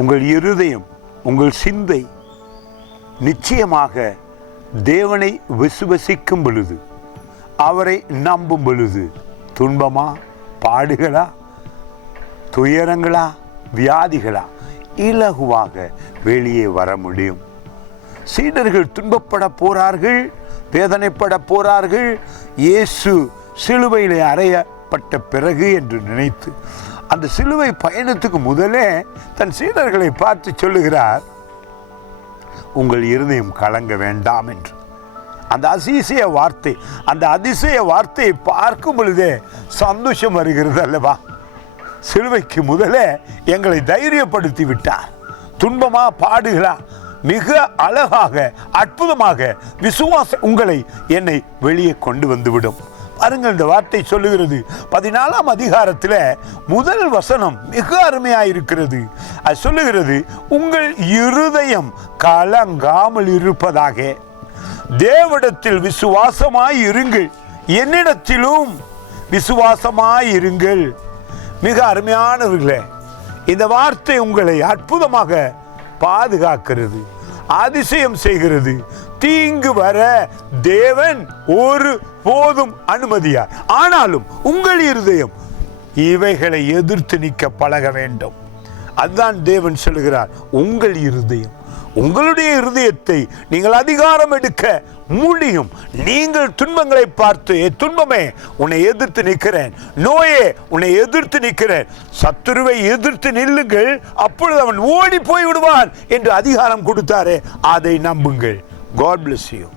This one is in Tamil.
உங்கள் இருதயம், உங்கள் சிந்தை நிச்சயமாக தேவனை விசுவசிக்கும் பொழுது, அவரை நம்பும் பொழுது, துன்பமா, பாடுகளா, துயரங்களா, வியாதிகளா, இலகுவாக வெளியே வர முடியும். சீடர்கள் துன்பப்பட போறார்கள், வேதனைப்பட போறார்கள். இயேசு சிலுவையிலே அறையப்பட்ட பிறகு என்று நினைத்து அந்த சிலுவை பயணத்துக்கு முதலே தன் சீடர்களை பார்த்து சொல்லுகிறார், உங்கள் இருதயம் கலங்க வேண்டாம் என்று. அந்த அதிசய வார்த்தையை பார்க்கும் பொழுதே சந்தோஷம் வருகிறது அல்லவா? சிலுவைக்கு முதலே எங்களை தைரியப்படுத்தி விட்டார். துன்பமா, பாடுகளா, மிக அழகாக, அற்புதமாக விசுவாசம் உங்களை, என்னை வெளியே கொண்டு வந்துவிடும். பாருங்கள், இந்த வார்த்தை சொல்லுகிறது 14ஆம் அதிகாரத்தில் முதல் வசனம் மிக அருமையாயிருக்கிறது. அது சொல்லுகிறது, உங்கள் இருதயம் கலங்காமல் இருப்பதாக தேவனிடத்தில் விசுவாசமாய் இருங்கள், என்னிடத்திலும் விசுவாசமாய் இருங்கள். மிக அருமையானவர்களே, இந்த வார்த்தை உங்களை அற்புதமாக பாதுகாக்கிறது, அதிசயம் செய்கிறது. தீங்கு வர தேவன் ஒரு போதும் அனுமதியார். ஆனாலும் உங்கள் இருதயம் இவைகளை எதிர்த்து நிற்க பழக வேண்டும். அதுதான் தேவன் சொல்லுகிறார், உங்கள் இருதயம், உங்களுடைய இருதயத்தை நீங்கள் அதிகாரம் எடுக்க முடியும். நீங்கள் துன்பங்களை பார்த்து, துன்பமே உன்னை எதிர்த்து நிற்கிறேன், நோயே உன்னை எதிர்த்து நிற்கிறேன், சத்துருவை எதிர்த்து நில்லுங்கள், அப்பொழுது அவன் ஓடி போய் விடுவான் என்று அதிகாரம் கொடுத்தாரே, அதை நம்புங்கள். God bless you.